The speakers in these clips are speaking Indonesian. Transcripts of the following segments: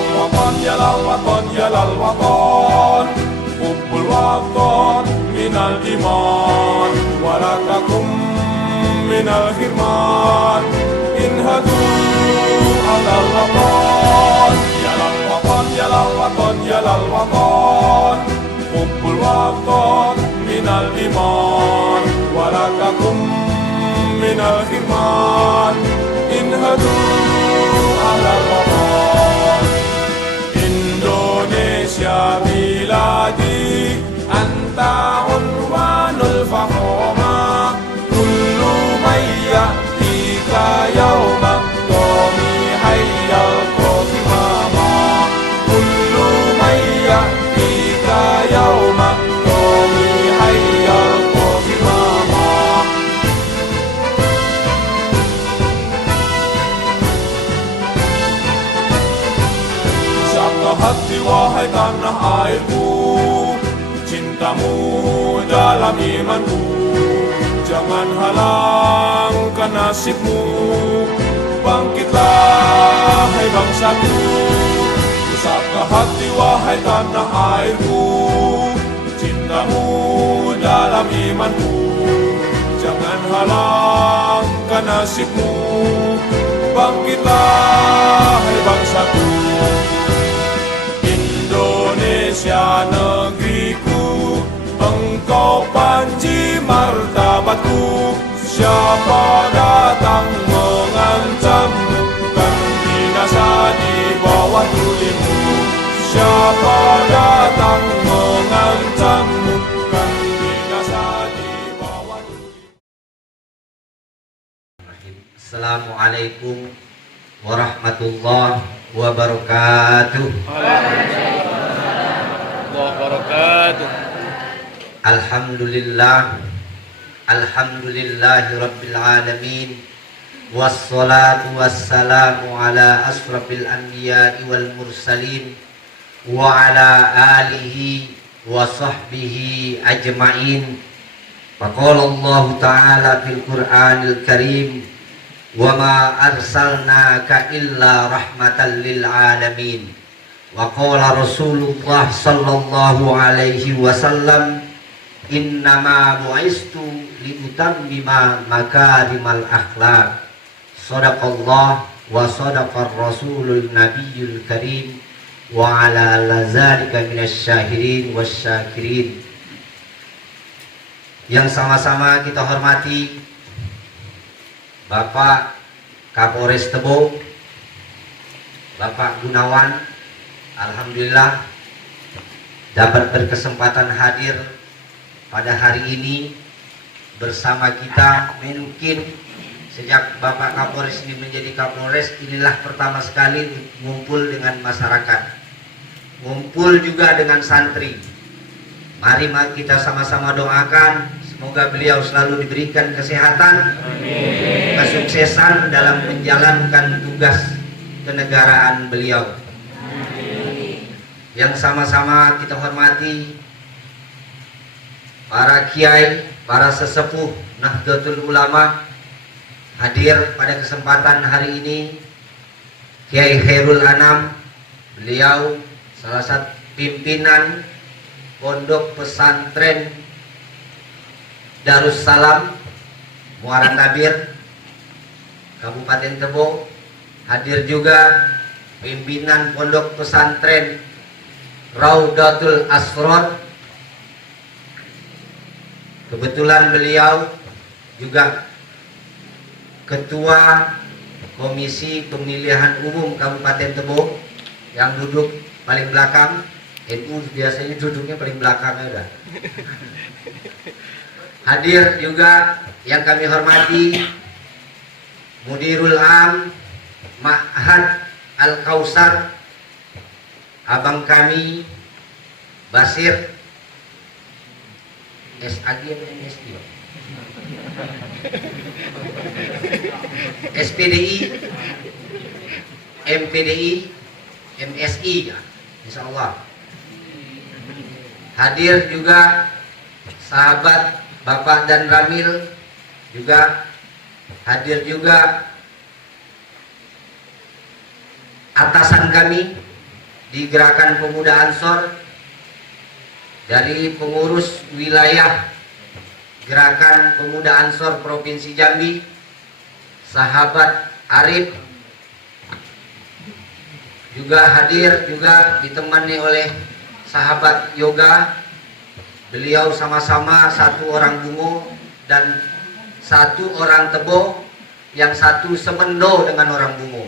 الوطن يلا الوطن يلا الوطن حب الوطن من الإيمان ولا تكن من الحرمان انهضوا على الوطن يلا الوطن يلا الوطن يلا الوطن حب الوطن من الإيمان ولا تكن من الحرمان انهضوا على الوطن Indonesia بلادي أنت عنوان الفخامة كل من يأتيك يوم قومي حيا القاسمة كل من يأتيك يوم قومي حيا القاسمة Siapkah hati wahai tanah airku cintamu dalam imanku jangan halangkan nasibmu bangkitlah hai bangsaku siapkah hati wahai tanah airku cintamu dalam imanku jangan halangkan nasibmu bangkitlah hai bangsaku Indonesia negeriku engkau panji martabatku siapa datang mengancammu kan binasa di bawah tulimu siapa datang mengancammu kan binasa di bawah tulimu. Assalamualaikum warahmatullahi wabarakatuh. Alhamdulillah Alhamdulillahi Rabbil Alamin wassalatu wassalamu ala asrafil anbiya'i wal mursalin wa ala alihi wa sahbihi ajma'in faqala Allah ta'ala fil Qur'anil Karim wa ma arsalnaka illa rahmatan lil alamin wa qala Rasulullah sallallahu alaihi wasallam innama bu'istu liutammima makarimal akhlaq sadaqallah wa sadaqar rasulul nabiyul karim wa ala lazalika minasyahirin wasyakirin. Yang sama-sama kita hormati Bapak Kapolres Tebo, Bapak Gunawan, alhamdulillah dapat berkesempatan hadir pada hari ini bersama kita. Mungkin sejak Bapak Kapolres ini menjadi Kapolres, inilah pertama sekali ngumpul dengan masyarakat, ngumpul juga dengan santri. Mari kita sama-sama doakan semoga beliau selalu diberikan kesehatan, kesuksesan dalam menjalankan tugas kenegaraan beliau. Yang sama-sama kita hormati para kiai, para sesepuh Nahdlatul Ulama hadir pada kesempatan hari ini. Kiai Khairul Anam, beliau salah satu pimpinan Pondok Pesantren Darussalam Muara Tabir Kabupaten Tebo. Hadir juga pimpinan Pondok Pesantren Raudatul Asror. Kebetulan beliau juga Ketua Komisi Pemilihan Umum Kabupaten Tebo yang duduk paling belakang. NU biasanya duduknya paling belakang udah. Hadir juga yang kami hormati Mudirul Am Ma'had Al-Kausar, abang kami Basir SAG MSD SPDI MPDI MSI ya, insya Allah. Hadir juga sahabat Bapak dan Ramil, juga hadir juga atasan kami di Gerakan Pemuda Ansor, dari pengurus wilayah Gerakan Pemuda Ansor Provinsi Jambi, sahabat Arif juga hadir, juga ditemani oleh sahabat Yoga. Beliau sama-sama satu orang Bungo dan satu orang Tebo, yang satu semendo dengan orang Bungo.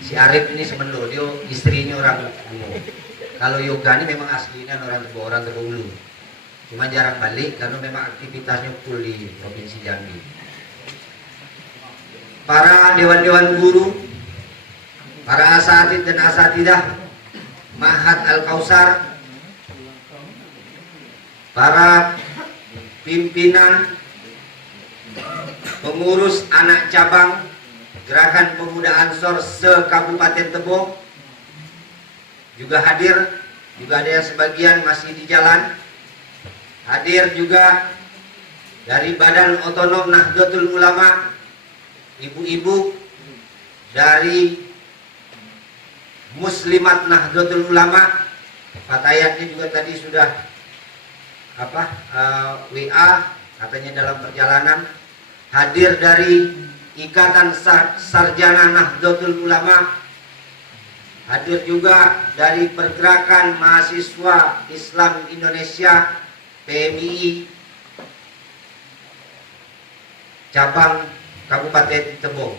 Si Arif ini semendo, dia istrinya orang Bungo. Kalau Yoga ini memang aslinya orang Tebo Ulu. Cuma jarang balik karena memang aktivitasnya full di Provinsi Jambi. Para dewan-dewan guru, para asatid dan asatidah Ma'had Al-Kausar, para pimpinan pengurus anak cabang Gerakan Pemuda Ansor se-Kabupaten Tebo juga hadir. Juga ada yang sebagian masih di jalan. Hadir juga dari Badan Otonom Nahdlatul Ulama, ibu-ibu dari Muslimat Nahdlatul Ulama. Fatayatnya juga tadi sudah WA katanya dalam perjalanan. Hadir dari Ikatan Sarjana Nahdlatul Ulama. Hadir juga dari Pergerakan Mahasiswa Islam Indonesia PMII cabang Kabupaten Tebo.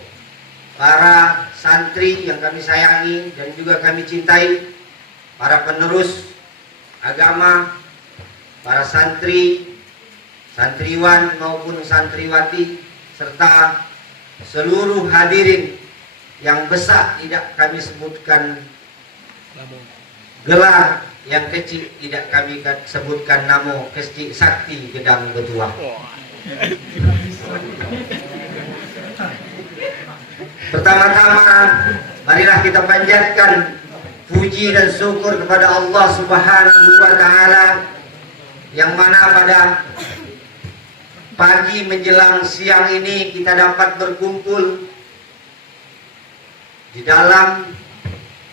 Para santri yang kami sayangi dan juga kami cintai, para penerus agama, para santri, santriwan maupun santriwati, serta seluruh hadirin yang besar tidak kami sebutkan gelar, yang kecil tidak kami sebutkan namo, kecil sakti gedang betua. Pertama-tama marilah kita panjatkan puji dan syukur kepada Allah Subhanahu wa Ta'ala, yang mana pada pagi menjelang siang ini kita dapat berkumpul di dalam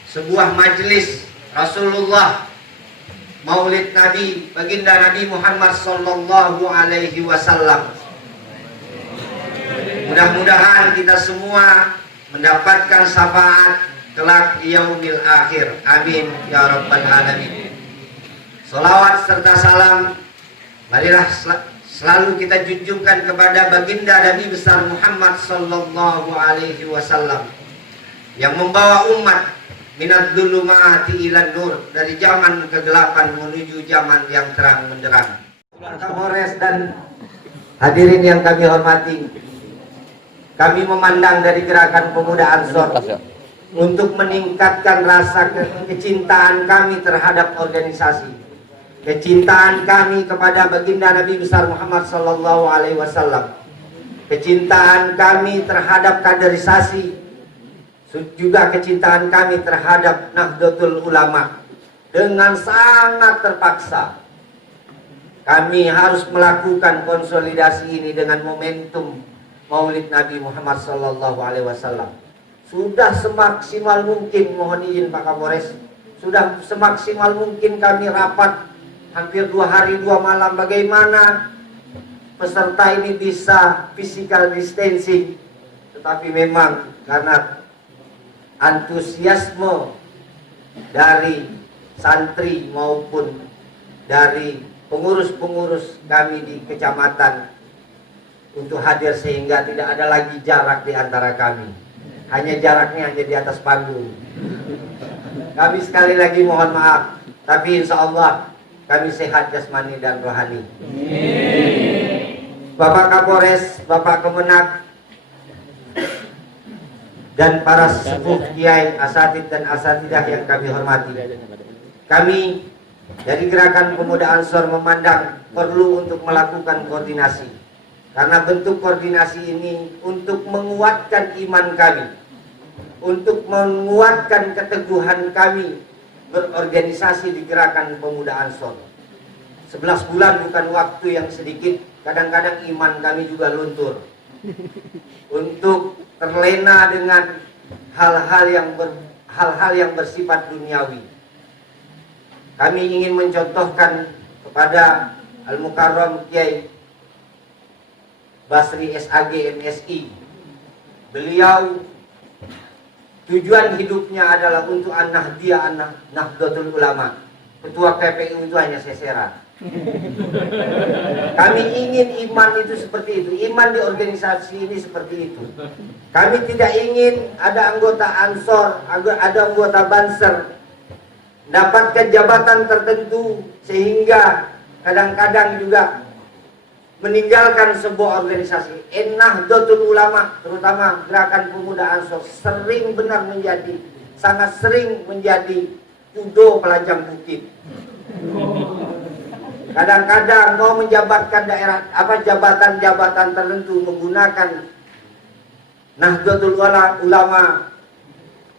sebuah majelis Rasulullah, Maulid Nabi Baginda Nabi Muhammad sallallahu alaihi wasallam. Mudah-mudahan kita semua mendapatkan syafaat kelak di yaumil akhir. Amin ya rabbal alamin. Salawat serta salam marilah selalu kita junjungkan kepada Baginda Nabi besar Muhammad sallallahu alaihi wasallam, yang membawa umat minad dzulumati ilan nur, dari zaman kegelapan menuju zaman yang terang benderang. Kapolres dan hadirin yang kami hormati, kami memandang dari Gerakan Pemuda Ansor untuk meningkatkan rasa kecintaan kami terhadap organisasi, kecintaan kami kepada Baginda Nabi besar Muhammad sallallahu alaihi wasallam, kecintaan kami terhadap kaderisasi, juga kecintaan kami terhadap Nahdlatul Ulama. Dengan sangat terpaksa kami harus melakukan konsolidasi ini dengan momentum Maulid Nabi Muhammad sallallahu alaihi wasallam. Sudah semaksimal mungkin, mohon izin Pak Kapolres, sudah semaksimal mungkin kami rapat hampir 2 hari 2 malam bagaimana peserta ini bisa physical distancing, tetapi memang karena antusiasme dari santri maupun dari pengurus-pengurus kami di kecamatan untuk hadir, sehingga tidak ada lagi jarak di antara kami. Hanya jaraknya hanya di atas panggung. Kami sekali lagi mohon maaf, tapi insya Allah kami sehat jasmani dan rohani. Bapak Kapolres, Bapak Kemenak, dan para sepuh kiai, asatid dan asatidah yang kami hormati, kami dari Gerakan Pemuda Ansor memandang perlu untuk melakukan koordinasi, karena bentuk koordinasi ini untuk menguatkan iman kami, untuk menguatkan keteguhan kami berorganisasi di Gerakan Pemuda Ansor. 11 bulan bukan waktu yang sedikit, kadang-kadang iman kami juga luntur untuk terlena dengan hal-hal yang hal-hal yang bersifat duniawi. Kami ingin mencontohkan kepada Al-Mukarram Kiai Basri SAG MSI. Beliau tujuan hidupnya adalah untuk An-Nahdiyah, Nahdlatul Ulama. Ketua KPU itu hanya seseran. Kami ingin iman itu seperti itu. Iman di organisasi ini seperti itu. Kami tidak ingin ada anggota Ansor, ada anggota Banser dapatkan jabatan tertentu sehingga kadang-kadang juga meninggalkan sebuah organisasi. Nahdlatul Ulama, terutama Gerakan Pemuda Ansor, sangat sering menjadi judo pelajang bukit. Kadang-kadang mau menjabatkan jabatan-jabatan tertentu menggunakan Nahdlatul Ulama,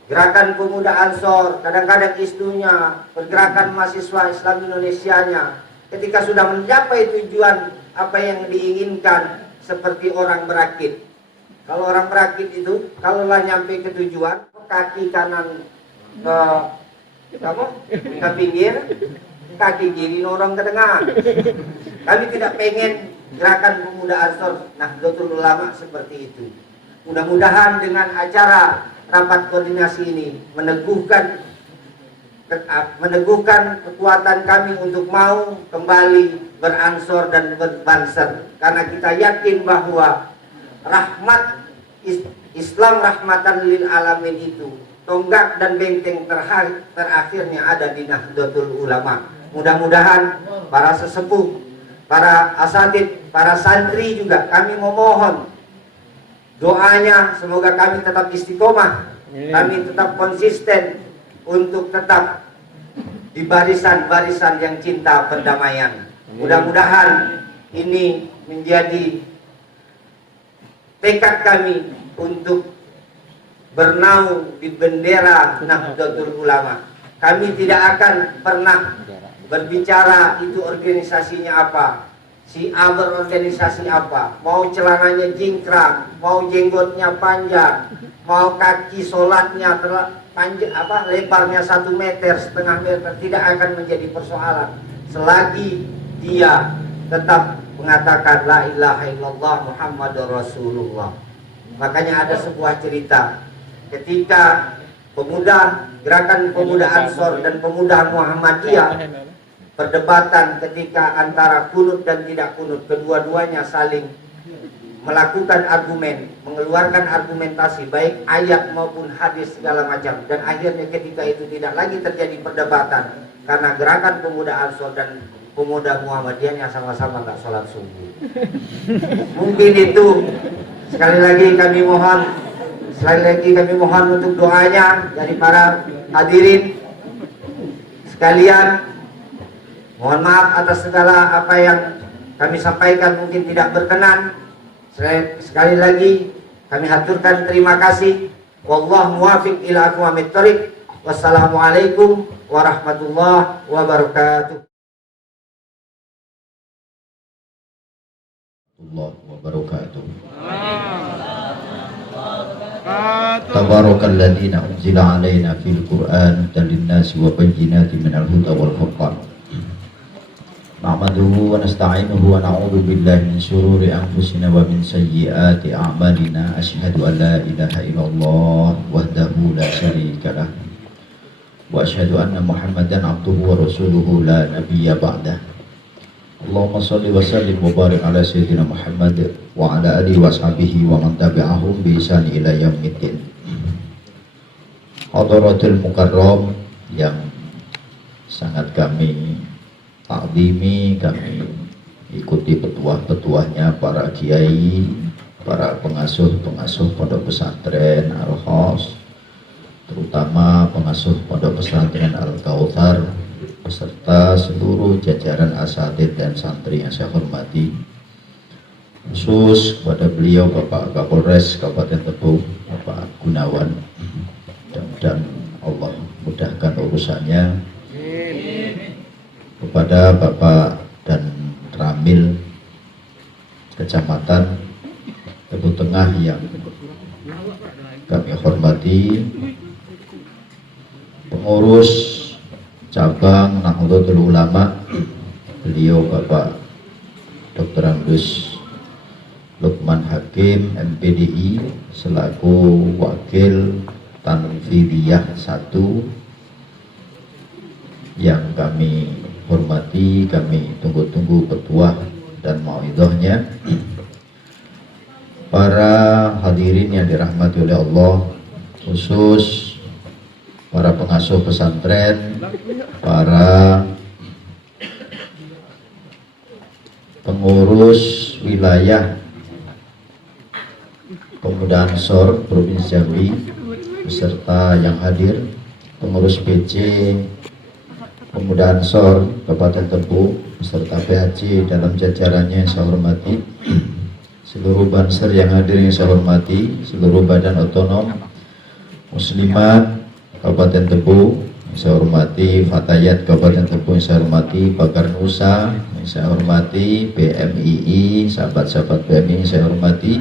Gerakan Pemuda Ansor, kadang-kadang istunya, pergerakan mahasiswa Islam Indonesianya. Ketika sudah mencapai tujuan apa yang diinginkan, seperti orang berakit. Kalau orang berakit itu, kalau lah nyampe ke tujuan, kaki kanan ke pinggir, kaki kiri norong ke tengah. Kami tidak pengen Gerakan Pemuda Ansor Nahdlatul Ulama seperti itu. Mudah-mudahan dengan acara rapat koordinasi ini meneguhkan kekuatan kami untuk mau kembali beransor dan berbanser, karena kita yakin bahwa rahmat Islam rahmatan lil alamin itu tonggak dan benteng terakhirnya ada di Nahdlatul Ulama. Mudah-mudahan para sesepuh, para asatid, para santri juga kami memohon doanya, semoga kami tetap istiqomah, kami tetap konsisten untuk tetap di barisan-barisan yang cinta perdamaian. Mudah-mudahan ini menjadi tekad kami untuk bernaung di bendera Nahdlatul Ulama. Kami tidak akan pernah berbicara itu organisasinya apa, si A berorganisasi apa, mau celananya jingkrang, mau jenggotnya panjang, mau kaki sholatnya panjang lebarnya 1,5 meter, tidak akan menjadi persoalan selagi dia tetap mengatakan la ilaha illallah Muhammadur Rasulullah. Makanya ada sebuah cerita ketika Gerakan Pemuda Ansor dan Pemuda Muhammadiyah perdebatan ketika antara kunut dan tidak kunut, kedua-duanya saling melakukan argumen, mengeluarkan argumentasi baik ayat maupun hadis segala macam, dan akhirnya ketika itu tidak lagi terjadi perdebatan karena Gerakan Pemuda Ansor dan Pemuda Muhammadiyah yang sama-sama nggak sholat subuh. Mungkin itu sekali lagi kami mohon untuk doanya dari para hadirin sekalian. Mohon maaf atas segala apa yang kami sampaikan mungkin tidak berkenan. Sekali lagi kami haturkan terima kasih. Wallahu muwaffiq ila aqwamit thoriq. Wassalamualaikum warahmatullahi wabarakatuh. Tabarakalladzi unzila alaina fil Qur'an hudan lin-nasi wa bayyinatin minal huda wal furqan. Nahmaduhu wa nasta'inuhu wa na'udzu billahi min syururi anfusina wa min sayyiati a'malina. Asyhadu an la ilaha illallah wahdahu la syarika lah wa asyhadu anna Muhammadan abduhu wa rasuluhu la nabiyya ba'dah. Allahumma shalli wa sallim wa barik ala sayyidina Muhammad wa ala alihi wa ashabihi wa man tabi'ahum bi ihsan ila yaumiddin. Hadaratul mukarram yang sangat kami takzimi, kami ikuti petuah-petuahnya para kiai, para pengasuh-pengasuh pondok pesantren Al-Khos, terutama pengasuh pondok pesantren Al-Kautsar, beserta seluruh jajaran asatid dan santri yang saya hormati, khusus kepada beliau Bapak Kapolres Kabupaten Tebo, Bapak Gunawan. Mudah-mudahan Allah mudahkan urusannya. Kepada Bapak dan Ramil Kecamatan Tebu Tengah yang kami hormati, pengurus cabang Nahdlatul Ulama, beliau Bapak Dr. Amdus Lukman Hakim MPDI selaku Wakil Tanfidiyah 1 yang kami hormati, kami tunggu-tunggu petuah dan mauidhahnya. Para hadirin yang dirahmati oleh Allah, khusus para pengasuh pesantren, para pengurus wilayah Pemuda Ansor Provinsi Jambi beserta yang hadir, pengurus PC Pemuda Ansor Kabupaten Tebu beserta PHC dalam jajarannya yang saya hormati, seluruh banser yang hadir yang saya hormati, seluruh badan otonom muslimat Kabupaten Tebu yang saya hormati, Fatayat Kabupaten Tebu yang saya hormati, Bakar Nusa yang saya hormati, BMII, sahabat-sahabat BMII yang saya hormati,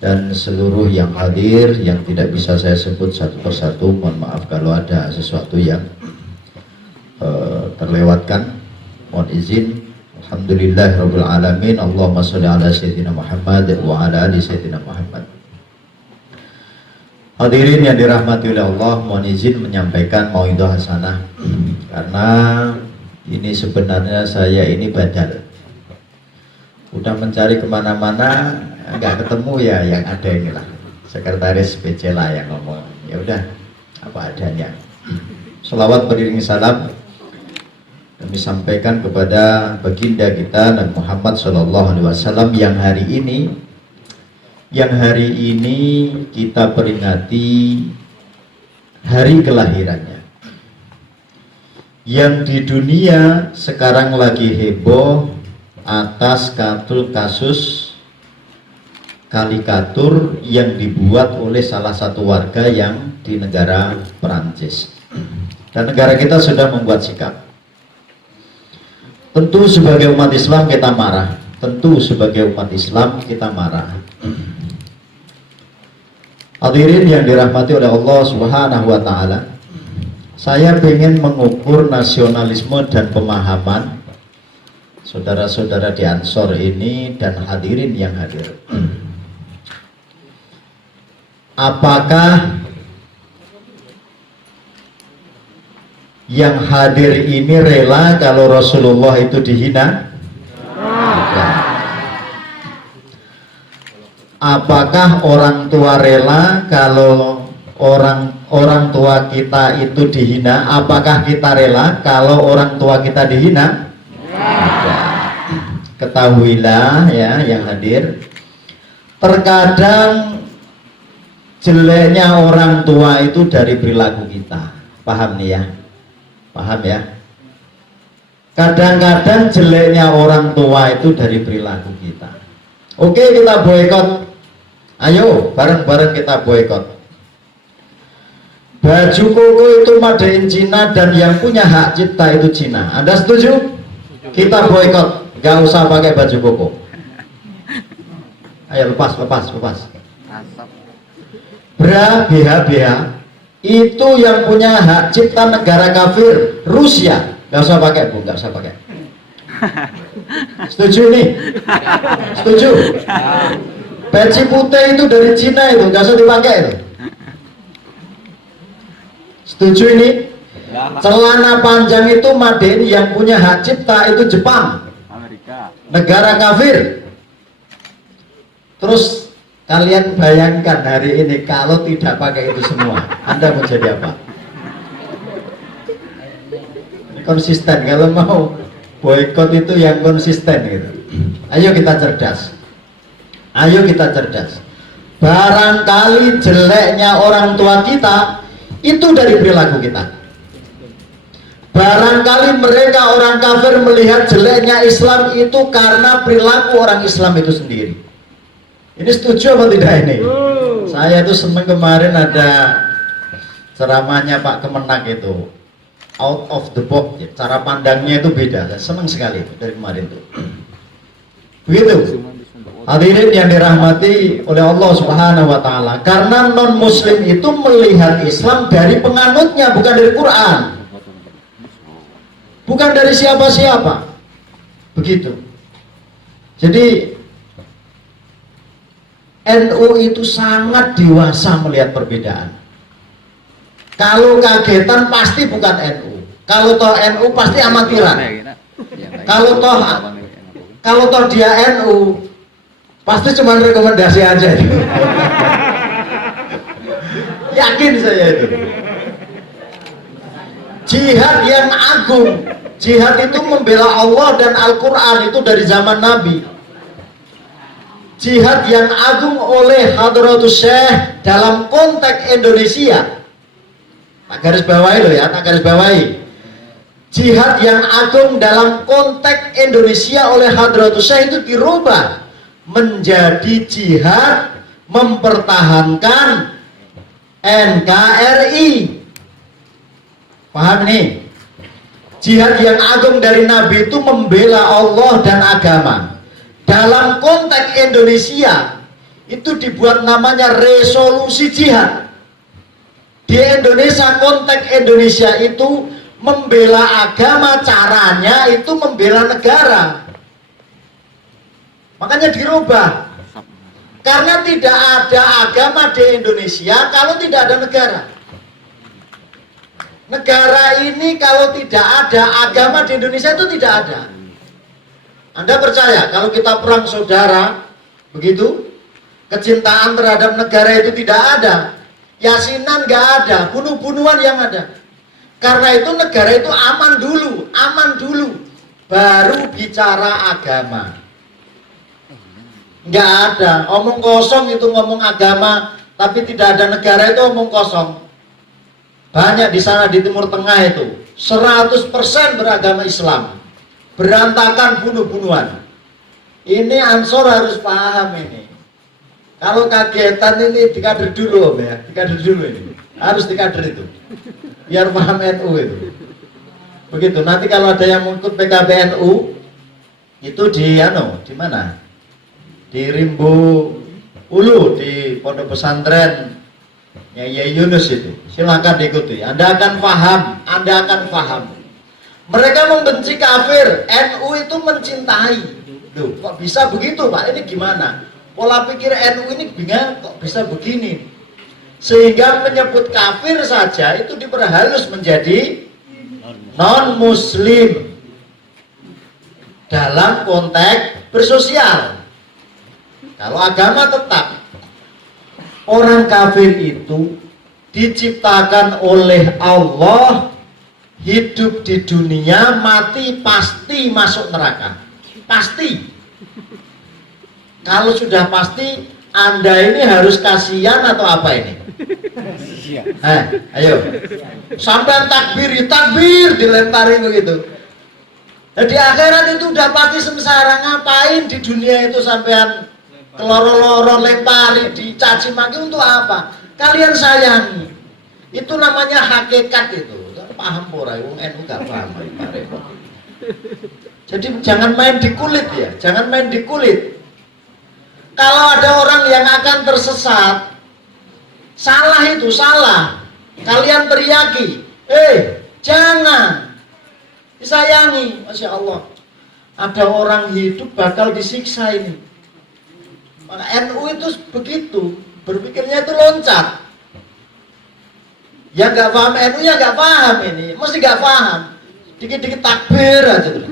dan seluruh yang hadir yang tidak bisa saya sebut satu persatu. Mohon maaf kalau ada sesuatu yang terlewatkan, mohon izin. Alhamdulillahirabbil alamin. Allahumma sholli ala sayyidina Muhammad wa ala ali sayyidina Muhammad. Hadirin yang dirahmati oleh Allah, mohon izin menyampaikan mauidhah hasanah karena ini sebenarnya saya ini badal. Udah mencari kemana-mana nggak ketemu, ya yang ada inilah sekretaris PC lah yang ngomong, ya udah apa adanya. Selawat beriring salam kami sampaikan kepada baginda kita Nabi Muhammad SAW yang hari ini kita peringati hari kelahirannya, yang di dunia sekarang lagi heboh atas kasus karikatur yang dibuat oleh salah satu warga yang di negara Perancis, dan negara kita sudah membuat sikap. Tentu sebagai umat Islam kita marah, tentu sebagai umat Islam kita marah. Hadirin yang dirahmati oleh Allah Subhanahu wa Ta'ala, saya ingin mengukur nasionalisme dan pemahaman saudara-saudara di Ansor ini dan hadirin yang hadir. Apakah yang hadir ini rela kalau Rasulullah itu dihina? Tidak. Apakah orang tua rela kalau orang tua kita itu dihina? Apakah kita rela kalau orang tua kita dihina? Tidak. Ketahuilah ya yang hadir, terkadang jeleknya orang tua itu dari perilaku kita. Paham nih ya? Paham ya? Kadang-kadang jeleknya orang tua itu dari perilaku kita. Oke, kita boikot. Ayo, bareng-bareng kita boikot. Baju koko itu made in Cina dan yang punya hak cipta itu Cina. Anda setuju? Kita boikot. Gak usah pakai baju koko. Ayo lepas. BH itu yang punya hak cipta negara kafir Rusia. Gak usah pakai Bu, gak usah pakai. Setuju nih? Setuju? Peci putih itu dari Cina itu, gak usah dipakai itu. Setuju ini? Celana panjang itu Made yang punya hak cipta itu Jepang, Amerika, negara kafir. Terus kalian bayangkan hari ini kalau tidak pakai itu semua, Anda mau jadi apa? Ini konsisten, kalau mau boikot itu yang konsisten gitu. Ayo kita cerdas. Ayo kita cerdas. Barangkali jeleknya orang tua kita itu dari perilaku kita. Barangkali mereka orang kafir melihat jeleknya Islam itu karena perilaku orang Islam itu sendiri. Ini setuju apa tidak ini? Saya tuh seneng kemarin ada ceramahnya Pak Kemenak itu, out of the box, cara pandangnya itu beda. Saya seneng sekali dari kemarin tuh. Begitu. Hadirin yang dirahmati oleh Allah Subhanahu wa taala, karena non muslim itu melihat Islam dari penganutnya, bukan dari Quran. Bukan dari siapa-siapa. Begitu. Jadi NU itu sangat dewasa melihat perbedaan. Kalau kagetan pasti bukan NU. Kalau toh NU pasti amatiran. Kalau toh dia NU pasti cuma rekomendasi aja. Yakin saya itu. Jihad yang agung. Jihad itu membela Allah dan Al-Quran itu dari zaman Nabi. Jihad yang agung oleh Hadratus Syekh dalam konteks Indonesia. Tak garis bawahi loh ya, tak garis bawahi. Jihad yang agung dalam konteks Indonesia oleh Hadratus Syekh itu dirubah menjadi jihad mempertahankan NKRI. Paham nih? Jihad yang agung dari Nabi itu membela Allah dan agama. Dalam konteks Indonesia itu dibuat namanya resolusi jihad. Di Indonesia, konteks Indonesia itu membela agama, caranya itu membela negara. Makanya dirubah. Karena tidak ada agama di Indonesia kalau tidak ada negara. Negara ini kalau tidak ada agama di Indonesia itu tidak ada. Anda percaya kalau kita perang saudara, begitu, kecintaan terhadap negara itu tidak ada, yasinan nggak ada, bunuh-bunuhan yang ada. Karena itu negara itu aman dulu, baru bicara agama. Nggak ada, omong kosong itu ngomong agama, tapi tidak ada negara itu omong kosong. Banyak di sana di Timur Tengah itu 100% beragama Islam, berantakan bunuh-bunuhan. Ini Ansor harus paham ini. Kalau kagetan ini dikader dulu Om ya, dikader dulu ini. Harus dikader itu. Biar paham NU itu. Begitu. Nanti kalau ada yang mengikut PKB NU itu di mana? Di Rimbo Ulu, di Pondok Pesantren Yai Yunus itu. Silakan diikuti. Anda akan paham. Mereka membenci kafir, NU itu mencintai. Loh, kok bisa begitu Pak? Ini gimana? Pola pikir NU ini bingung, kok bisa begini? Sehingga menyebut kafir saja itu diperhalus menjadi non-muslim dalam konteks bersosial. Kalau agama tetap. Orang kafir itu diciptakan oleh Allah, hidup di dunia, mati pasti masuk neraka. Pasti. Kalau sudah pasti, Anda ini harus kasihan atau apa ini? Ayo. Sampai takbir dilempari begitu. Jadi akhirat itu udah pasti sengsara. Ngapain di dunia itu sampean keloro-loro lempari, dicaci maki untuk apa? Kalian sayangi. Itu namanya hakikat itu. Paham ora wong NU gak paham. Jadi jangan main di kulit ya, jangan main di kulit. Kalau ada orang yang akan tersesat, salah itu salah. Kalian teriaki, jangan. Disayangi, Masya Allah. Ada orang hidup bakal disiksa ini. Maka NU itu begitu, berpikirnya itu loncat. Ya nggak paham NU ya nggak paham ini, mesti nggak paham. Dikit-dikit takbir aja tuh.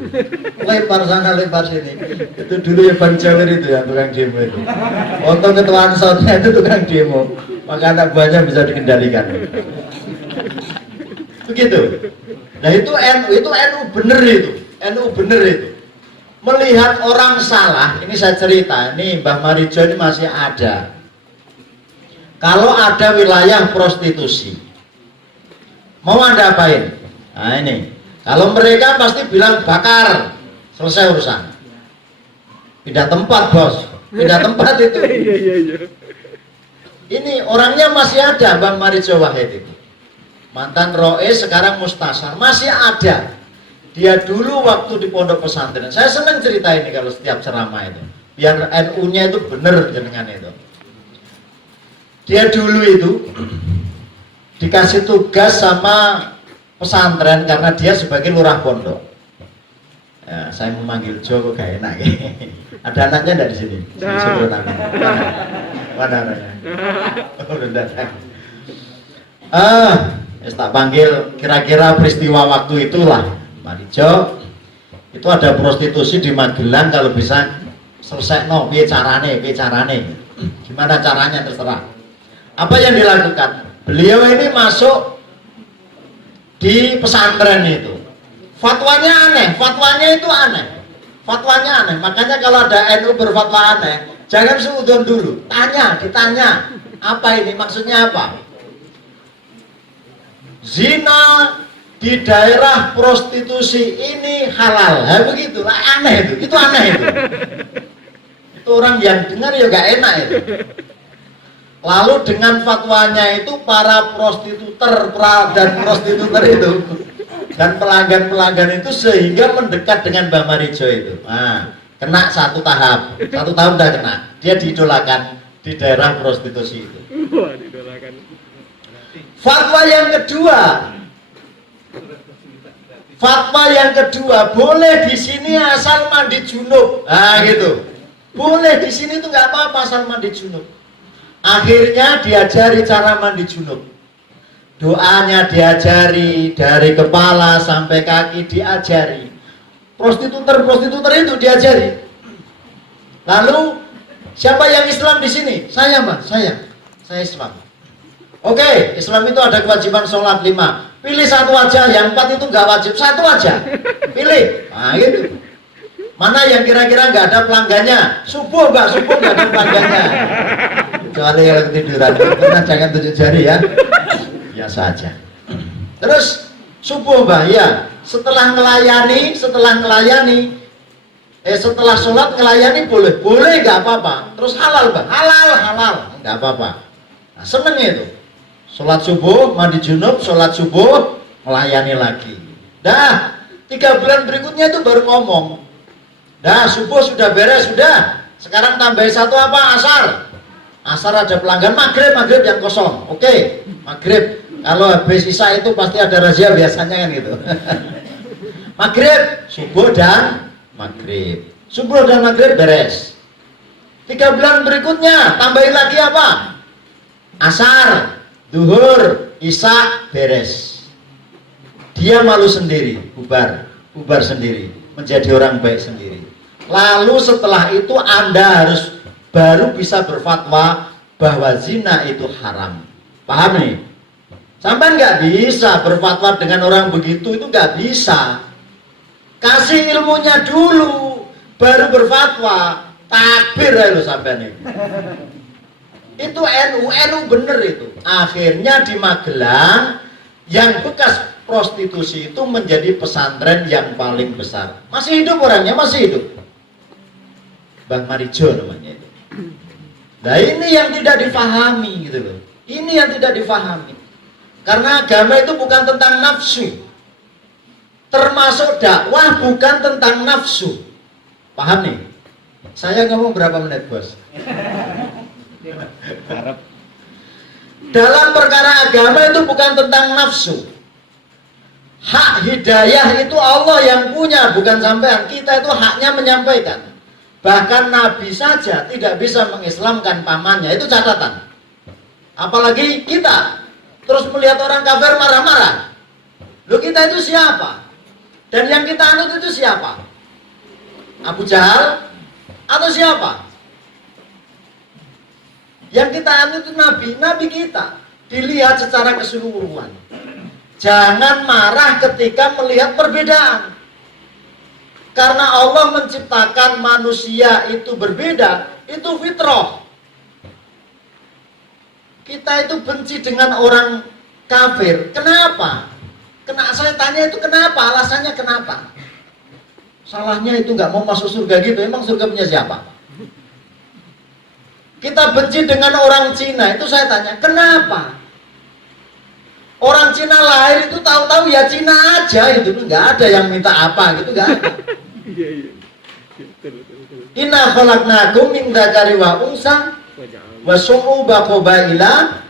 Lempar sana lempar sini. Itu dulu ya Bang Jawir itu ya tukang demo itu. Untung ketua ansotnya itu tukang demo, maka anak buahnya bisa dikendalikan. Begitu. Nah itu NU bener itu, NU bener itu. Melihat orang salah, ini saya cerita, ini Mbah Marijo ini masih ada. Kalau ada wilayah prostitusi, mau Anda apain? Nah ini, kalau mereka pasti bilang bakar, selesai urusan. Pindah tempat bos, pindah tempat itu. Ini orangnya masih ada, Bang Marijo Wahid itu. Mantan Roe, sekarang Mustasar, masih ada. Dia dulu waktu di pondok pesantren, saya senang cerita ini kalau setiap ceramah itu. biar NU-nya itu bener jenengan itu. Dia dulu itu dikasih tugas sama pesantren karena dia sebagai lurah pondok. Ya, saya memanggil Jo kok gak enak ya. Ada anaknya enggak di sini? Sebelum anaknya. Mana anaknya? Oh, udah datang. Tak panggil kira-kira peristiwa waktu itulah. Mari Jo, itu ada prostitusi di Magelang, kalau bisa selesai piye carane. Gimana caranya terserah. Apa yang dilakukan? Beliau ini masuk di pesantren itu. Fatwanya aneh, fatwanya aneh. Makanya kalau ada NU berfatwa aneh, jangan seudon dulu, ditanya, apa ini, maksudnya apa? Zina di daerah prostitusi ini halal, begitulah, aneh itu aneh itu. Itu orang yang dengar ya gak enak itu. Lalu dengan fatwanya itu para prostituter dan prostituter itu dan pelanggan-pelanggan itu sehingga mendekat dengan Mbah Marijo itu. Kena satu tahap udah kena. Dia diidolakan di daerah prostitusi itu. Fatwa yang kedua, boleh di sini asal mandi junub. Gitu. Boleh di sini tuh nggak apa-apa asal mandi junub. Akhirnya diajari cara mandi junub. Doanya diajari dari kepala sampai kaki diajari. Prostituter itu diajari. Lalu siapa yang Islam di sini? Saya, Mbak. Saya Islam. Oke, Islam itu ada kewajiban sholat 5. Pilih satu aja, yang 4 itu nggak wajib, satu aja. Pilih. Gitu. Mana yang kira-kira nggak ada pelanggannya? Subuh nggak ada pelanggannya. Kecuali kalau ketiduran, karena jangan tunjuk jari ya. Biasa aja. Terus subuh Mbak, ya. Setelah sholat ngelayani boleh nggak apa-apa. Terus halal Mbak, halal nggak apa-apa. Nah, seneng itu. Sholat subuh, mandi junub, sholat subuh, melayani lagi. 3 bulan berikutnya itu baru ngomong. Subuh sudah beres, sudah. Sekarang tambahin satu apa? Asar ada pelanggan, maghrib yang kosong. Oke, maghrib. Kalau habis isya itu pasti ada razia biasanya kan gitu. Maghrib, subuh dan maghrib beres. 3 bulan berikutnya tambahin lagi apa? Asar, duhur, isya beres. Dia malu sendiri, bubar sendiri, menjadi orang baik sendiri. Lalu setelah itu Anda harus baru bisa berfatwa bahwa zina itu haram. Paham nih? Sampai nggak bisa berfatwa dengan orang begitu, itu nggak bisa. Kasih ilmunya dulu, baru berfatwa. Takbir ya lo sampai nih. Itu NU bener itu. Akhirnya di Magelang yang bekas prostitusi itu menjadi pesantren yang paling besar. Masih hidup orangnya, masih hidup. Bang Marijo namanya itu. Nah ini yang tidak difahami gitu loh. Ini yang tidak difahami. Karena agama itu bukan tentang nafsu. Termasuk dakwah bukan tentang nafsu. Paham nih? Saya ngomong berapa menit bos? Dalam perkara agama itu bukan tentang nafsu. Hak hidayah itu Allah yang punya, bukan sampean. Kita itu haknya menyampaikan. Bahkan Nabi saja tidak bisa mengislamkan pamannya, itu catatan. Apalagi kita terus melihat orang kafir marah-marah. Loh, kita itu siapa? Dan yang kita anut itu siapa? Abu Jahal atau siapa? Yang kita anut itu Nabi kita. Dilihat secara keseluruhan. Jangan marah ketika melihat perbedaan. Karena Allah menciptakan manusia itu berbeda, itu fitrah. Kita itu benci dengan orang kafir. Kenapa? Saya tanya itu kenapa? Alasannya kenapa? Salahnya itu nggak mau masuk surga gitu. Emang surga punya siapa? Kita benci dengan orang Cina. Itu saya tanya, kenapa? Orang Cina lahir itu tahu-tahu ya Cina aja. Itu nggak ada yang minta apa gitu, nggak ada. Inna khalaqnakum min dzakari wa unsa wa syu'uba qabaila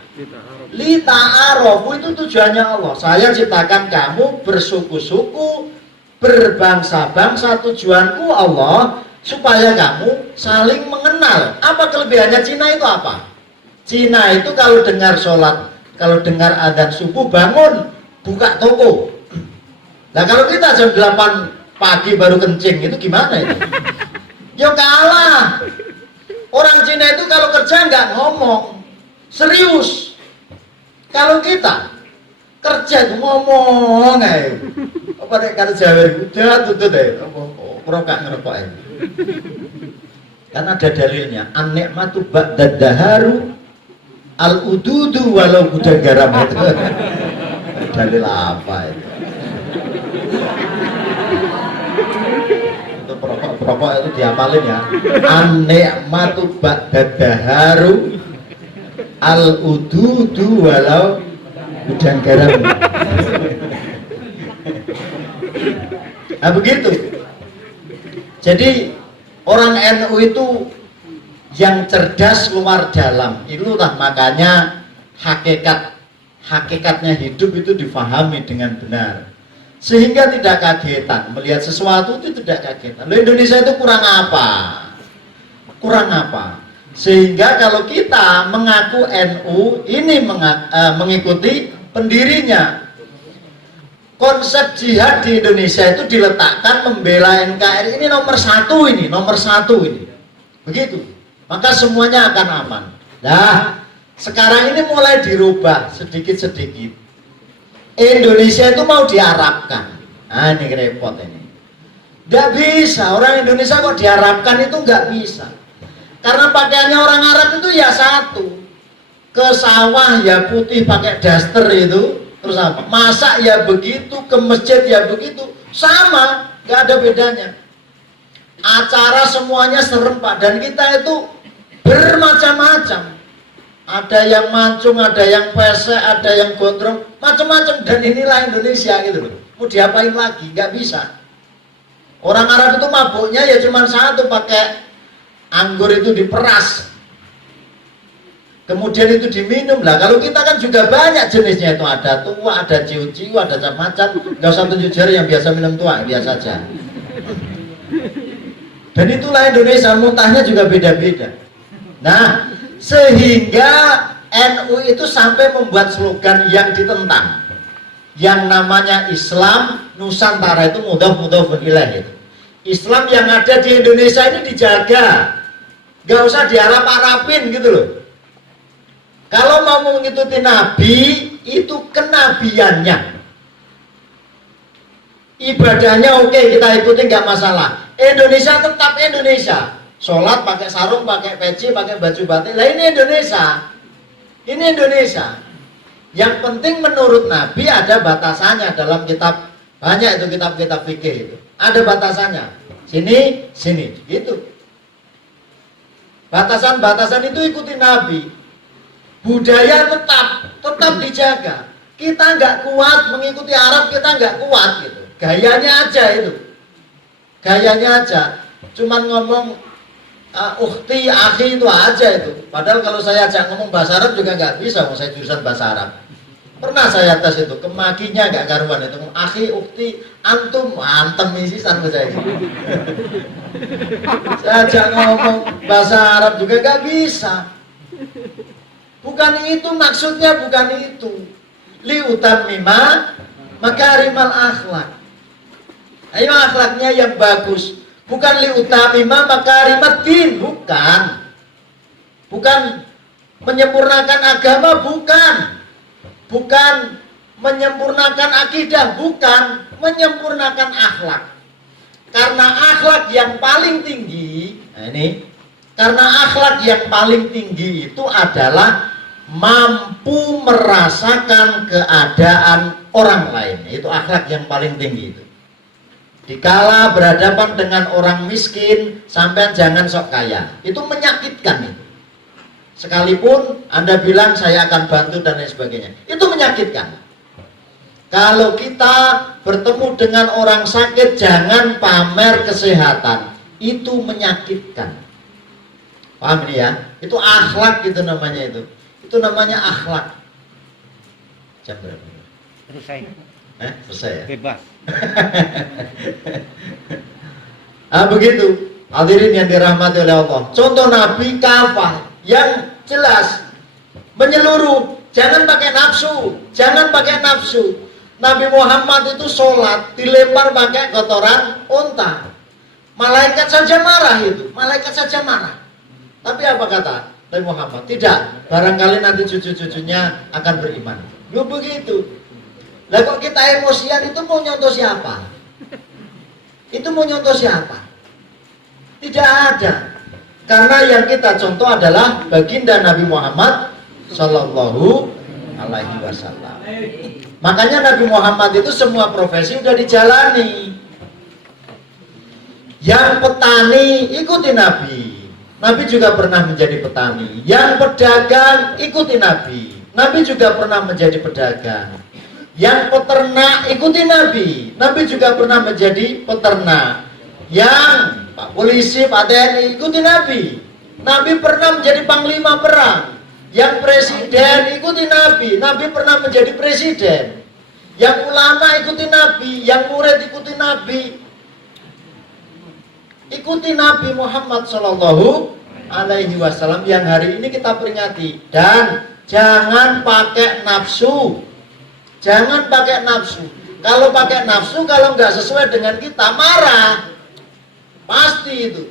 lita'arafu. Itu tujuannya Allah. Saya ciptakan kamu bersuku-suku, berbangsa-bangsa. Tujuanku Allah supaya kamu saling mengenal. Apa kelebihannya Cina itu apa? Cina itu kalau dengar sholat, kalau dengar adzan subuh bangun, buka toko. Nah kalau kita jam 8 pagi baru kencing, itu gimana itu? Ya kalah. Orang Cina itu kalau kerja nggak ngomong, serius. Kalau kita kerja itu ngomong aja. Apa nek karo Jawa udah tutut aja. Ngerokok ngerokok aja. Kan ada dalilnya. An-nikmatu ba'dad daharu al-ududu walau gudang garam itu. Dalil apa itu? Itu perokok itu dihafalin ya. An-nikmatu ba'dad daharu al-ududu walau gudang garam. Nah begitu. Jadi orang NU itu yang cerdas luar dalam. Itulah makanya hakikatnya hidup itu difahami dengan benar. Sehingga tidak kagetan melihat sesuatu itu tidak kagetan. Loh, Indonesia itu kurang apa? Kurang apa? Sehingga kalau kita mengaku NU ini mengikuti pendirinya. Konsep jihad di Indonesia itu diletakkan membela NKRI ini nomor satu ini. Begitu. Maka semuanya akan aman. Nah, sekarang ini mulai dirubah sedikit-sedikit. Indonesia itu mau diarabkan. Nah, ini repot ini. Nggak bisa. Orang Indonesia kok diarabkan itu nggak bisa. Karena pakaiannya orang Arab itu ya satu. Ke sawah ya putih pakai daster itu. Terus apa? Masak ya begitu, ke masjid ya begitu, sama, gak ada bedanya. Acara semuanya serempak dan kita itu bermacam-macam. Ada yang mancung, ada yang pesek, ada yang gondrong, macam-macam. Dan inilah Indonesia gitu loh. Mau diapain lagi? Gak bisa. Orang Arab itu mabuknya ya cuma satu, pakai anggur itu diperas. Kemudian itu diminum lah. Kalau kita kan juga banyak jenisnya itu, ada tua, ada ciu-ciu, ada macam-macam. Gak usah tunjuk jari yang biasa minum tua, biasa saja. Dan itulah Indonesia, mutahnya juga beda-beda. Nah, sehingga NU itu sampai membuat slogan yang ditentang, yang namanya Islam Nusantara itu mudah-mudah berilah itu. Islam yang ada di Indonesia ini dijaga, gak usah diharap-harapin gitu loh. Kalau mau mengikuti Nabi, itu kenabiannya. Ibadahnya oke, kita ikuti nggak masalah. Indonesia tetap Indonesia. Sholat pakai sarung, pakai peci, pakai baju batik. Lah ini Indonesia. Ini Indonesia. Yang penting menurut Nabi ada batasannya dalam kitab, banyak itu kitab-kitab fikih itu. Ada batasannya. Sini, sini, gitu. Batasan-batasan itu ikuti Nabi. Budaya tetap dijaga. Kita nggak kuat mengikuti Arab, kita nggak kuat gitu. Gayanya aja itu, gayanya aja. Cuman ngomong ukhti, akhi itu aja itu. Padahal kalau saya ajak ngomong bahasa Arab juga nggak bisa. Mau saya jurusan bahasa Arab. Pernah saya tes itu, kemakinya nggak karuan itu. Akhi, ukhti, antum, antem isi sama saya. Saya ajak ngomong bahasa Arab juga nggak bisa. Bukan itu maksudnya, bukan itu. Liutammima makarimal akhlak. Ayo akhlaknya yang bagus. Bukan liutammima makarimat din, bukan. Bukan menyempurnakan agama, bukan. Bukan menyempurnakan akidah, bukan. Menyempurnakan akhlak. Karena akhlak yang paling tinggi, nah ini, karena akhlak yang paling tinggi itu adalah mampu merasakan keadaan orang lain. Itu akhlak yang paling tinggi itu. Dikala berhadapan dengan orang miskin, sampai jangan sok kaya. Itu menyakitkan itu. Sekalipun Anda bilang saya akan bantu dan lain sebagainya, itu menyakitkan. Kalau kita bertemu dengan orang sakit, jangan pamer kesehatan. itu menyakitkan. Paham ini ya? Itu akhlak gitu namanya itu. Itu namanya akhlak. Jam berapa? Selesai. Selesai ya? Bebas. Begitu. Hadirin yang dirahmati oleh Allah. Contoh Nabi kafah yang jelas menyeluruh. Jangan pakai nafsu. Jangan pakai nafsu. Nabi Muhammad itu sholat dilempar pakai kotoran unta. Malaikat saja marah itu. Malaikat saja marah. Tapi apa kata Nabi Muhammad? Tidak. Barangkali nanti cucu-cucunya akan beriman. Yo begitu. Lah kok kita emosian itu mau nyontoh siapa? Itu mau nyontoh siapa? Tidak ada. Karena yang kita contoh adalah baginda Nabi Muhammad Sallallahu Alaihi Wasallam. Makanya Nabi Muhammad itu semua profesi udah dijalani. Yang petani ikuti Nabi. Nabi juga pernah menjadi petani. Yang pedagang ikuti Nabi. Nabi juga pernah menjadi pedagang. Yang peternak ikuti Nabi. Nabi juga pernah menjadi peternak. Yang Pak Polisi, Pak TNI ikuti Nabi. Nabi pernah menjadi panglima perang. Yang presiden ikuti Nabi. Nabi pernah menjadi presiden. Yang ulama ikuti Nabi. Yang murid ikuti Nabi. Ikuti Nabi Muhammad Sallallahu Alaihi Wasallam yang hari ini kita peringati. Dan jangan pakai nafsu. Jangan pakai nafsu. Kalau pakai nafsu, kalau nggak sesuai dengan kita, marah. Pasti itu.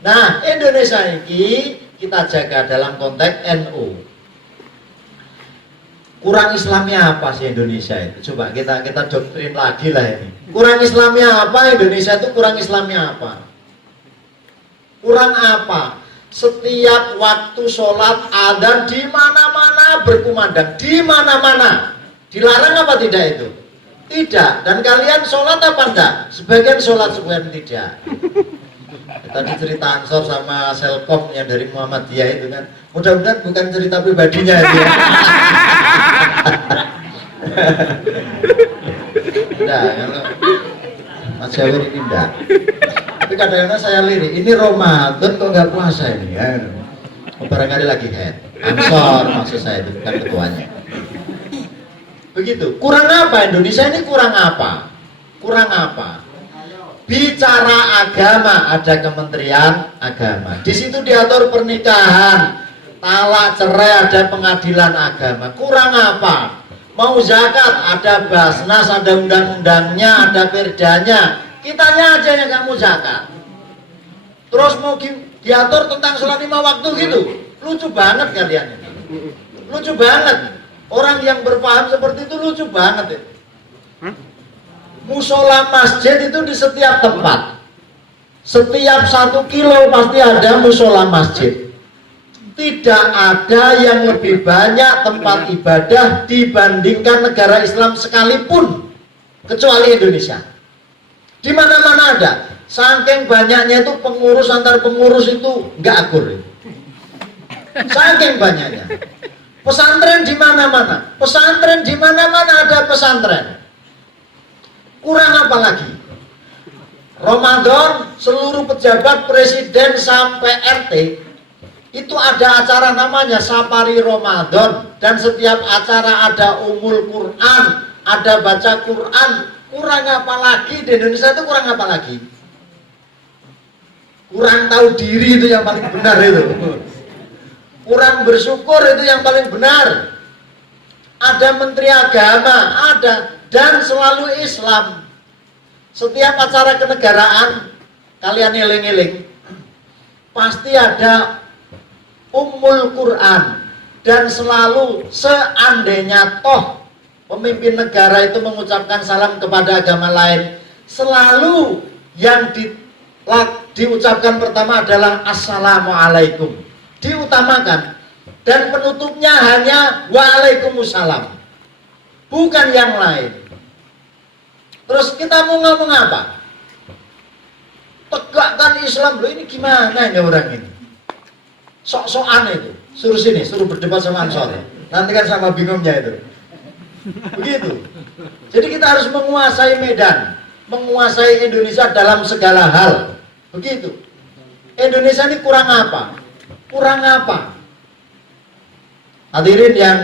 Nah, Indonesia ini kita jaga dalam konteks NU. Kurang Islamnya apa sih Indonesia itu? Coba kita doktrin lagi lah ini. Kurang Islamnya apa Indonesia itu? Kurang Islamnya apa? Kurang apa? Setiap waktu sholat adzan di mana-mana berkumandang, di mana-mana. Dilarang apa tidak itu? Tidak. Dan kalian sholat apa enggak? Sebagian sholat, sebagian tidak. Tadi cerita Ansor sama Selkom yang dari Muhammadiyah itu kan. Mudah-mudahan bukan cerita pribadinya itu. Enggak, kalau Mas Jawir ini enggak. Tapi kadang-kadang saya lirik, ini Ramadan kok nggak puasa ini ya. Barangkali lagi head. Ansor maksud saya itu, bukan ketuanya. Begitu. Kurang apa Indonesia ini? Kurang apa? Kurang apa? Bicara agama, ada Kementerian Agama. Di situ diatur pernikahan, talak, cerai, ada pengadilan agama. Kurang apa? Mau zakat, ada Basnas, ada undang-undangnya, ada perdanya. Kitanya aja yang kamu zakat. Terus mau diatur tentang sholat 5 waktu gitu. Lucu banget kalian ini. Lucu banget. Orang yang berpaham seperti itu lucu banget ya. Musola masjid itu di setiap tempat. Setiap 1 kilo pasti ada musola masjid. Tidak ada yang lebih banyak tempat ibadah dibandingkan negara Islam sekalipun, kecuali Indonesia. Di mana-mana ada. Saking banyaknya itu pengurus antar pengurus itu nggak akur. Saking banyaknya. Pesantren di mana-mana. Pesantren di mana-mana ada pesantren. Kurang apa lagi? Ramadan seluruh pejabat presiden sampai RT itu ada acara namanya Safari Ramadan, dan setiap acara ada umul Quran, ada baca Quran. Kurang apa lagi di Indonesia itu? Kurang apa lagi? Kurang tahu diri itu yang paling benar itu. Kurang bersyukur itu yang paling benar. Ada menteri agama, ada, dan selalu Islam. Setiap acara kenegaraan kalian eling-eling pasti ada Ummul Quran, dan selalu seandainya toh pemimpin negara itu mengucapkan salam kepada agama lain, selalu yang diucapkan pertama adalah Assalamualaikum, diutamakan, dan penutupnya hanya Waalaikumsalam, bukan yang lain. Terus kita mau ngomong apa? Tegakkan Islam. Loh, ini gimana ini orang ini? Sok-sokan itu. Suruh sini, suruh berdebat sama Ansor. Nanti kan sama bingungnya itu. Begitu. Jadi kita harus menguasai medan, menguasai Indonesia dalam segala hal. Begitu. Indonesia ini kurang apa? Kurang apa? Hadirin yang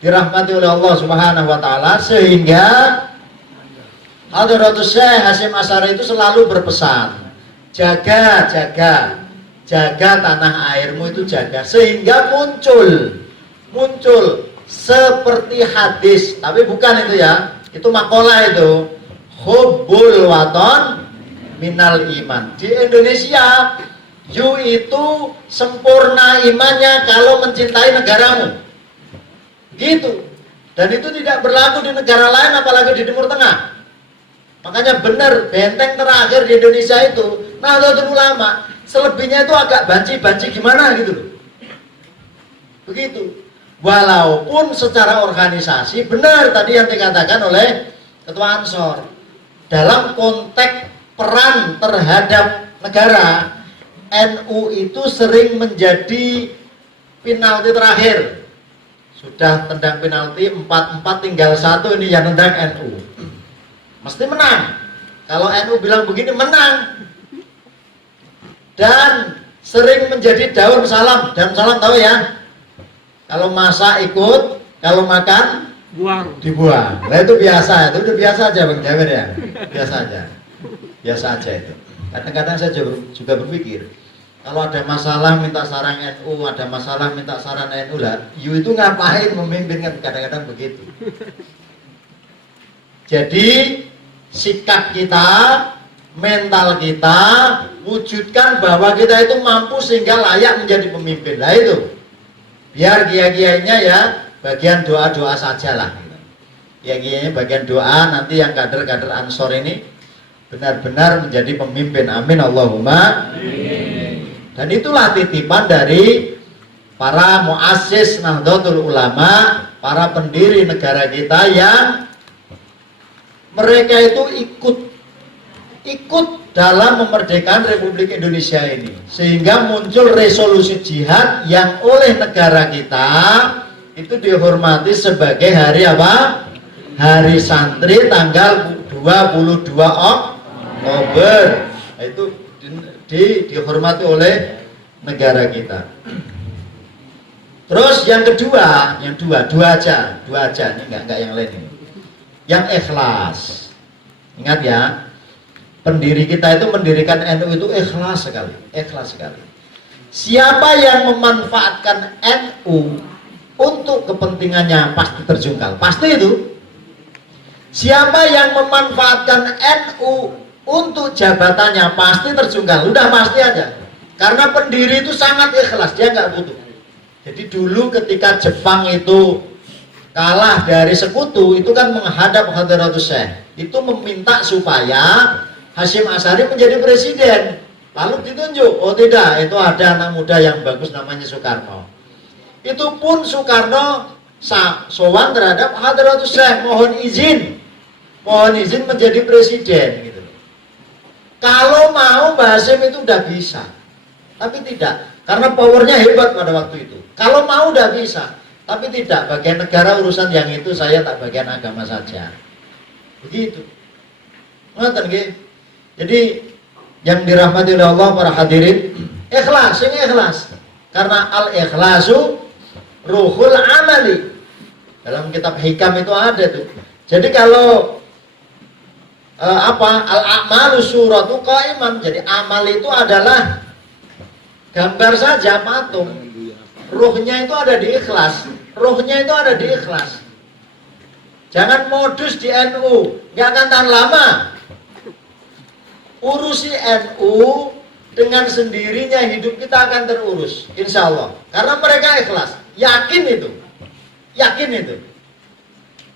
dirahmati oleh Allah Subhanahu wa taala, sehingga Hadratus Syekh Hasyim Asy'ari itu selalu berpesan, jaga tanah airmu itu, jaga, sehingga muncul seperti hadis, tapi bukan itu ya, itu makalah itu, hubbul waton minal iman. Di Indonesia, you itu sempurna imannya kalau mencintai negaramu, gitu. Dan itu tidak berlaku di negara lain, apalagi di Timur Tengah. Makanya benar, benteng terakhir di Indonesia itu Nahdlatul Ulama. Selebihnya itu agak banci-banci gimana gitu loh. Begitu. Walaupun secara organisasi benar tadi yang dikatakan oleh Ketua Ansor, dalam konteks peran terhadap negara, NU itu sering menjadi penalti terakhir. Sudah tendang penalti 4-4 tinggal 1, ini yang tendang NU. Mesti menang. Kalau NU bilang begini, menang. Dan sering menjadi daun salam. Daun salam tahu ya? Kalau masak ikut, kalau makan dibuang. Nah itu biasa, itu udah biasa aja Bang Jawer ya. Biasa aja itu. Kadang-kadang saya juga berpikir, kalau ada masalah minta saran NU, ada masalah minta saran NU lah, you itu ngapain memimpin, kan kadang-kadang begitu. Jadi sikap kita, mental kita, wujudkan bahwa kita itu mampu sehingga layak menjadi pemimpin. Nah itu, biar kiai-kiainya ya bagian doa-doa saja lah. Kiai-kiainya bagian doa, nanti yang kader-kader Ansor ini benar-benar menjadi pemimpin. Amin Allahumma. Amin. Dan itulah titipan dari para muassis Nahdlatul Ulama, para pendiri negara kita yang mereka itu ikut dalam memerdekakan Republik Indonesia ini, sehingga muncul resolusi jihad yang oleh negara kita itu dihormati sebagai hari apa? Hari santri tanggal 22 Oktober. Itu dihormati oleh negara kita. Terus yang kedua, dua aja, ini enggak yang lain ini. Yang ikhlas. Ingat ya, pendiri kita itu mendirikan NU itu ikhlas sekali. Siapa yang memanfaatkan NU untuk kepentingannya pasti terjungkal, pasti itu. Siapa yang memanfaatkan NU untuk jabatannya pasti terjungkal, udah pasti aja. Karena pendiri itu sangat ikhlas, dia nggak butuh. Jadi dulu ketika Jepang itu kalah dari sekutu, itu kan menghadap Hadratus Syekh, itu meminta supaya Hasyim Asy'ari menjadi presiden. Lalu ditunjuk, oh tidak, itu ada anak muda yang bagus namanya Soekarno. Itu pun Soekarno sowan terhadap Hadratus Syekh, mohon izin menjadi presiden gitu. Kalau mau Mbah Hasyim itu udah bisa, tapi tidak, karena powernya hebat pada waktu itu. Kalau mau udah bisa, tapi tidak, bagian negara urusan yang itu, saya tak bagian agama saja. Begitu. Ngoten nggih. Jadi yang dirahmati oleh Allah para hadirin, ikhlas. Karena al-ikhlasu ruhul amali. Dalam kitab hikam itu ada tuh. Jadi kalau al-a'malu suratu qa'iman. Jadi amal itu adalah gambar saja, patung. Ruhnya itu ada di ikhlas. Jangan modus di NU, nggak akan tahan lama. Urusi NU, dengan sendirinya hidup kita akan terurus, insya Allah. Karena mereka ikhlas, yakin itu.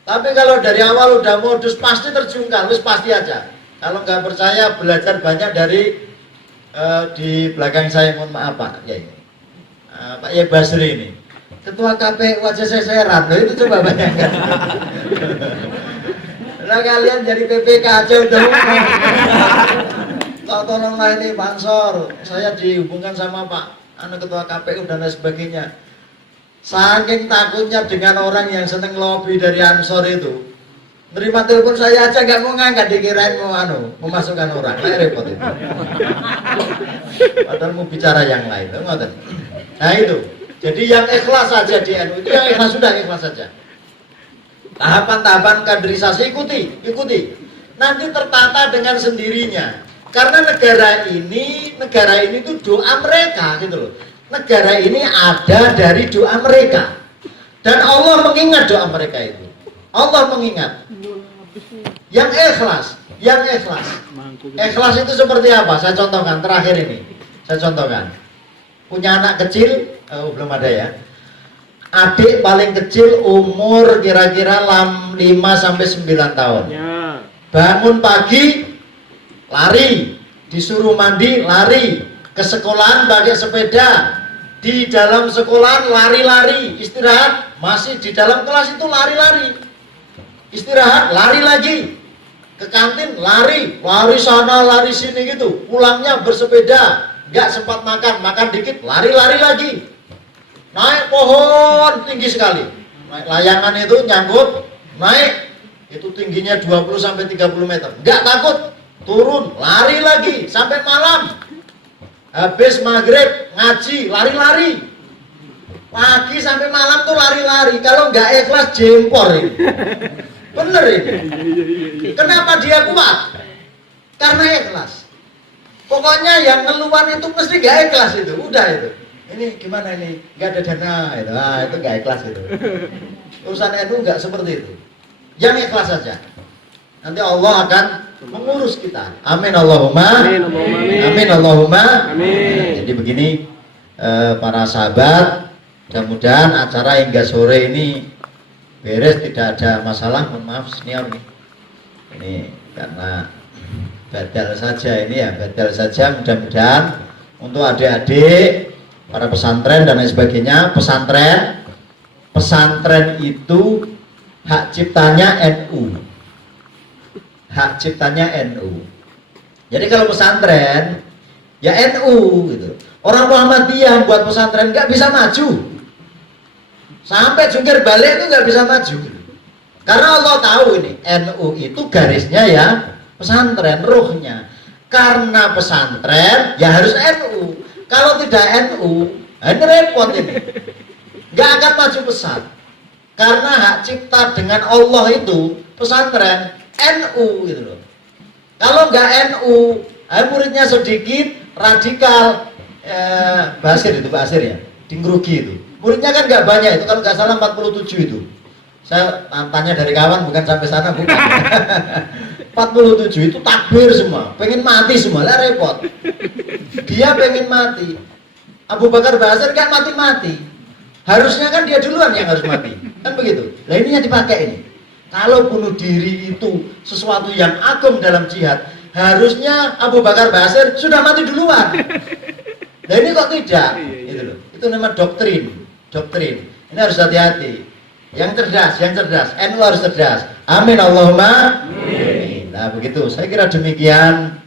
Tapi kalau dari awal udah modus pasti terjungkal, pasti aja. Kalau nggak percaya, belajar banyak dari di belakang saya, mohon maaf Pak Yai. Pak Yai Basri ini, ketua KPU aja saya serat, itu coba bayangkan. Nah kalian jadi PPK aja udah tolong lah ini Pak Ansor, saya dihubungkan sama Pak ketua KPU dan lain sebagainya. Saking takutnya dengan orang yang seneng lobby dari Ansor itu, Nerima telepon saya aja nggak mau ngangkat, dikirain mau memasukkan orang, repot itu. Padahal mau bicara yang lain, ngoten. Nah itu, jadi yang ikhlas saja di NU itu yang ikhlas sudah ikhlas saja. Tahapan-tahapan kaderisasi ikuti. Nanti tertata dengan sendirinya. Karena negara ini tuh doa mereka gitu loh. Negara ini ada dari doa mereka. Dan Allah mengingat doa mereka itu. Allah mengingat. Yang ikhlas. Ikhlas itu seperti apa? Saya contohkan terakhir ini. Punya anak kecil, belum ada ya. Adik paling kecil umur kira-kira 5-9 tahun. Bangun pagi, lari. Disuruh mandi, lari. Ke sekolahan pakai sepeda. Di dalam sekolahan lari-lari. Istirahat, masih di dalam kelas itu lari-lari. Istirahat, lari lagi. Ke kantin, lari sana, lari sini gitu. Pulangnya bersepeda, nggak sempat makan dikit, lari-lari lagi. Naik pohon tinggi sekali. Naik layangan itu nyangkut, naik. Itu tingginya 20-30 meter. Nggak takut, turun, lari lagi sampai malam. Habis maghrib ngaji, lari-lari. Pagi sampai malam tuh lari-lari. Kalau nggak ikhlas jempor ini. Bener ini. Kenapa dia kuat? Karena ikhlas. Pokoknya yang ngeluhan itu mesti gak ikhlas itu. Udah itu. Ini gimana ini? Gak ada dana itu. Itu gak ikhlas itu. Urusan NU gak seperti itu. Yang ikhlas saja. Nanti Allah akan mengurus kita. Amin Allahumma. Amin Allahumma. Amin. Jadi begini para sahabat, mudah-mudahan acara hingga sore ini beres, tidak ada masalah. Mohon maaf senior nih. Ini karena badal saja ini ya, badal saja. Mudah-mudahan untuk adik-adik, para pesantren dan lain sebagainya. Pesantren itu hak ciptanya NU. Hak ciptanya NU. Jadi kalau pesantren ya NU gitu. Orang Muhammadiyah buat pesantren nggak bisa maju. Sampai jungkir balik itu nggak bisa maju. Karena Allah tahu ini NU itu garisnya ya pesantren, ruhnya. Karena pesantren ya harus NU. Kalau tidak NU, ini repot ini. Nggak akan maju pesat. Karena hak cipta dengan Allah itu pesantren NU gitu loh. Kalau nggak NU, muridnya sedikit, radikal, Basir ya, Dingrugi itu. Muridnya kan nggak banyak itu, kalau nggak salah 47 itu. Saya tanya dari kawan, bukan sampai sana, bukan. 47 itu takbir semua, pengen mati semua, lah repot. Dia pengen mati. Abu Bakar Basir kan mati-mati. Harusnya kan dia duluan yang harus mati, kan begitu. Nah ini yang dipakai ini. Kalau bunuh diri itu sesuatu yang agung dalam jihad, harusnya Abu Bakar Basir sudah mati duluan. Nah ini kok tidak? Gitu loh. Itu nama doktrin. Ini harus hati-hati. Yang cerdas. NU harus cerdas. Amin Allahumma. Amin. Nah begitu. Saya kira demikian.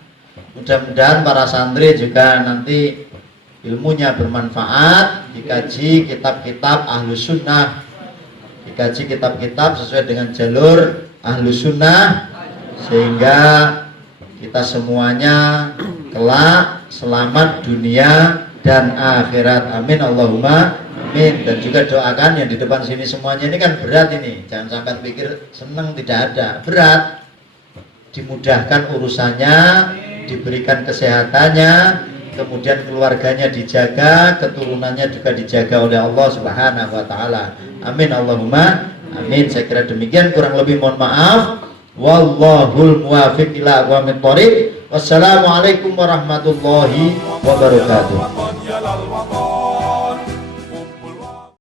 Mudah-mudahan para santri juga nanti ilmunya bermanfaat. Dikaji kitab-kitab Ahlus Sunnah. Dikaji kitab-kitab sesuai dengan jalur Ahlus Sunnah, sehingga kita semuanya kelak selamat dunia dan akhirat. Amin Allahumma amin. Dan juga doakan yang di depan sini semuanya ini kan berat ini. Jangan sampai pikir seneng, tidak ada. Berat. Dimudahkan urusannya, diberikan kesehatannya, kemudian keluarganya dijaga, keturunannya juga dijaga oleh Allah Subhanahu wa taala. Amin Allahumma amin. Saya kira demikian, kurang lebih mohon maaf. Wallahul muwaffiq ila aqwamit thoriq. Wassalamualaikum warahmatullahi wabarakatuh.